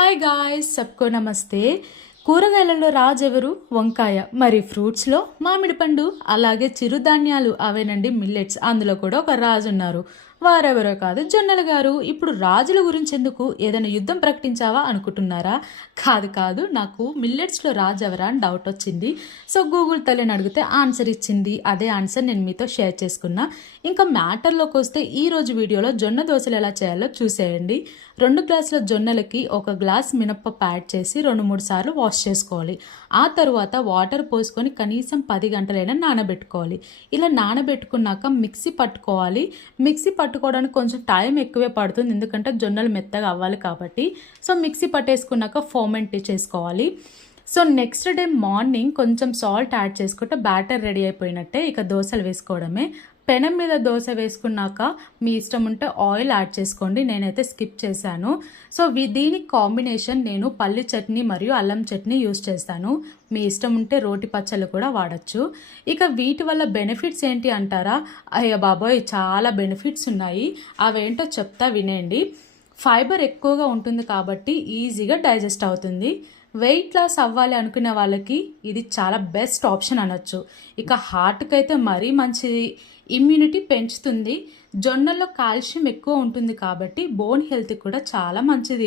Hi guys, సబ్కో నమస్తే. కూరగాయలలో రాజు ఎవరు? వంకాయ. మరి ఫ్రూట్స్లో మామిడి పండు. అలాగే చిరుధాన్యాలు అవేనండి మిల్లెట్స్. అందులో కూడా ఒక రాజు ఉన్నారు. వారెవరో కాదు, జొన్నల గారు. ఇప్పుడు రాజుల గురించి ఎందుకు? ఏదైనా యుద్ధం ప్రకటించావా అనుకుంటున్నారా? కాదు కాదు, నాకు మిల్లెట్స్లో రాజు ఎవరా అని డౌట్ వచ్చింది. సో గూగుల్ తల్లిని అడిగితే ఆన్సర్ ఇచ్చింది. అదే ఆన్సర్ నేను మీతో షేర్ చేసుకున్నా. ఇంకా మ్యాటర్లోకి వస్తే ఈరోజు వీడియోలో జొన్న దోశలు ఎలా చేయాలో చూసేయండి. 2 గ్లాసుల జొన్నలకి 1 గ్లాస్ మినప్పప్పు యాడ్ చేసి 2-3 సార్లు వాష్ చేసుకోవాలి. ఆ తర్వాత వాటర్ పోసుకొని కనీసం 10 గంటలైనా నానబెట్టుకోవాలి. ఇలా నానబెట్టుకున్నాక మిక్సీ పట్టుకోవాలి. మిక్సీ పట్టుకోవడానికి కొంచెం టైం ఎక్కువే పడుతుంది, ఎందుకంటే జొన్నలు మెత్తగా అవ్వాలి కాబట్టి. సో మిక్సీ పట్టేసుకున్నాక ఫర్మెంట్ చేసుకోవాలి. సో నెక్స్ట్ డే మార్నింగ్ కొంచెం సాల్ట్ యాడ్ చేసుకుంటే బ్యాటర్ రెడీ అయిపోయినట్టే. ఇక దోశలు వేసుకోవడమే. పెనం మీద దోశ వేసుకున్నాక మీ ఇష్టం ఉంటే ఆయిల్ యాడ్ చేసుకోండి. నేనైతే స్కిప్ చేశాను. సో దీనికి కాంబినేషన్ నేను పల్లి చట్నీ మరియు అల్లం చట్నీ యూస్ చేస్తాను. మీ ఇష్టం ఉంటే రోటి పచ్చళ్ళు కూడా వాడచ్చు. ఇక వీటి వల్ల బెనిఫిట్స్ ఏంటి అంటారా? అయ్య బాబోయ్, చాలా బెనిఫిట్స్ ఉన్నాయి. అవేంటో చెప్తా వినేయండి. ఫైబర్ ఎక్కువగా ఉంటుంది కాబట్టి ఈజీగా డైజెస్ట్ అవుతుంది. వెయిట్ లాస్ అవ్వాలి అనుకునే వాళ్ళకి ఇది చాలా బెస్ట్ ఆప్షన్ అనొచ్చు. ఇక హార్ట్కి అయితే మరీ మంచిది. ఇమ్యూనిటీ పెంచుతుంది. జొన్నల్లో కాల్షియం ఎక్కువ ఉంటుంది కాబట్టి బోన్ హెల్త్కి కూడా చాలా మంచిది.